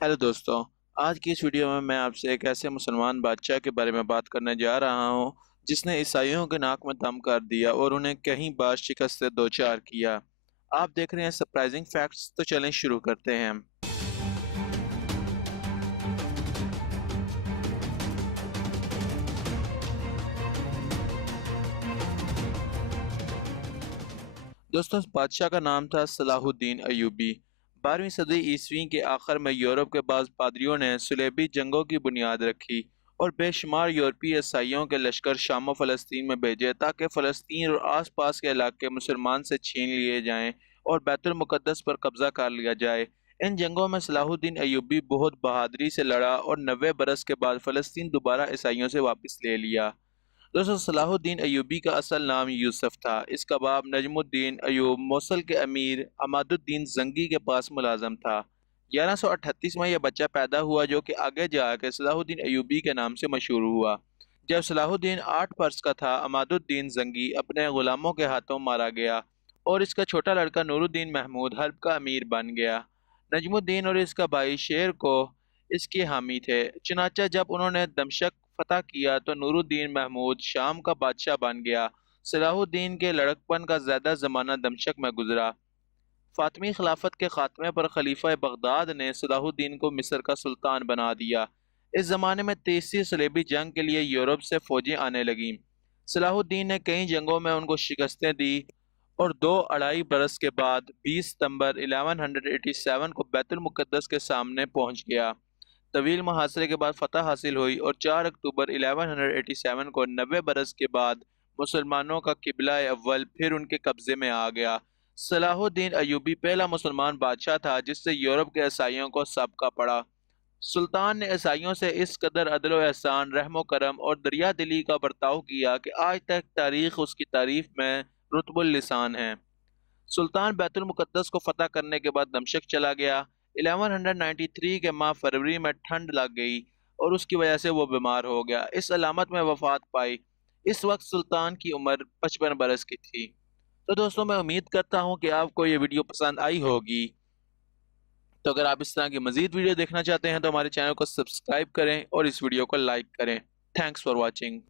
Hello दोस्तों। आज की इस वीडियो में मैं आपसे एक ऐसे मुसलमान बादशाह के बारे में बात करने जा रहा हूँ जिसने ईसाइयों के नाक में दम कर दिया और उन्हें कई बार शिकस्त से दो चार किया। आप देख रहे हैं सरप्राइजिंग फैक्ट्स, तो चलें शुरू करते हैं। दोस्तों, इस बादशाह का नाम था सलाहुद्दीन अयूबी। 12वीं सदी ईस्वी के आखिर में यूरोप के बाज़ पादरियों ने सुलेबी जंगों की बुनियाद रखी और बेशुमार यूरोपीय ईसाइयों के लश्कर शाम व फ़लस्तीन में भेजे ताकि फ़लस्तीन और आसपास के इलाके मुसलमान से छीन लिए जाएं और बैतुल मुक़द्दस पर कब्ज़ा कर लिया जाए। इन जंगों में सलाहुद्दीन अयूबी बहुत बहादुरी से लड़ा और 90 बरस के बाद फ़लस्तीन दोबारा ईसाइयों से वापस ले लिया। दोस्तों, सलाहुद्दीन अयूबी का असल नाम यूसुफ था। इसका बाप नजमुद्दीन अयूब मोसल के अमीर अमादुद्दीन जंगी के पास मुलाजम था। 1138 में यह बच्चा पैदा हुआ जो कि आगे जाकर सलाहुद्दीन अयूबी के नाम से मशहूर हुआ। जब सलाहुद्दीन 8 बरस का था, अमादुद्दीन जंगी अपने गुलामों के हाथों मारा गया और इसका छोटा लड़का नूरुद्दीन महमूद हर्ब का अमीर बन गया। नजमुद्दीन और इसका भाई शेर को इसके हामी थे। चुनांचे जब उन्होंने दमशक फतह किया तो नूरुद्दीन महमूद शाम का बादशाह बन गया। सलाहुद्दीन के लड़कपन का ज्यादा जमाना दमशक में गुजरा। फातमी खिलाफत के खात्मे पर खलीफा बगदाद ने सलाहुद्दीन को मिस्र का सुल्तान बना दिया। इस जमाने में तीसरी सलेबी जंग के लिए यूरोप से फौजें आने लगीं। सलाहुद्दीन ने कई जंगों में उनको शिकस्तें दी और दो अढ़ाई बरस के बाद 20 सितंबर 1187 को बैतुल मुकद्दस के सामने पहुंच गया। तवील मुहासरे के बाद फतह हासिल हुई और 4 अक्टूबर 1187 को 90 बरस के बाद मुसलमानों का किबला अव्वल फिर उनके कब्जे में आ गया। सलाहुद्दीन अयूबी पहला मुसलमान बादशाह था जिससे यूरोप के ईसाइयों को सबका पड़ा। सुल्तान ने ईसाइयों से इस कदर अदल व एहसान, रहमो करम और दरिया दिली का बर्ताव किया कि आज तक तारीख उसकी तारीफ में रुतबुल लिसान है। सुल्तान बैतुल मुकद्दस को फतह करने के बाद दमशक चला गया। 1193 के माह फरवरी में ठंड लग गई और उसकी वजह से वो बीमार हो गया। इस अलामत में वफात पाई। इस वक्त सुल्तान की उम्र 55 बरस की थी। तो दोस्तों, मैं उम्मीद करता हूँ कि आपको ये वीडियो पसंद आई होगी। तो अगर आप इस तरह की मजीद वीडियो देखना चाहते हैं तो हमारे चैनल को सब्सक्राइब करें और इस वीडियो को लाइक करें। Thanks for watching.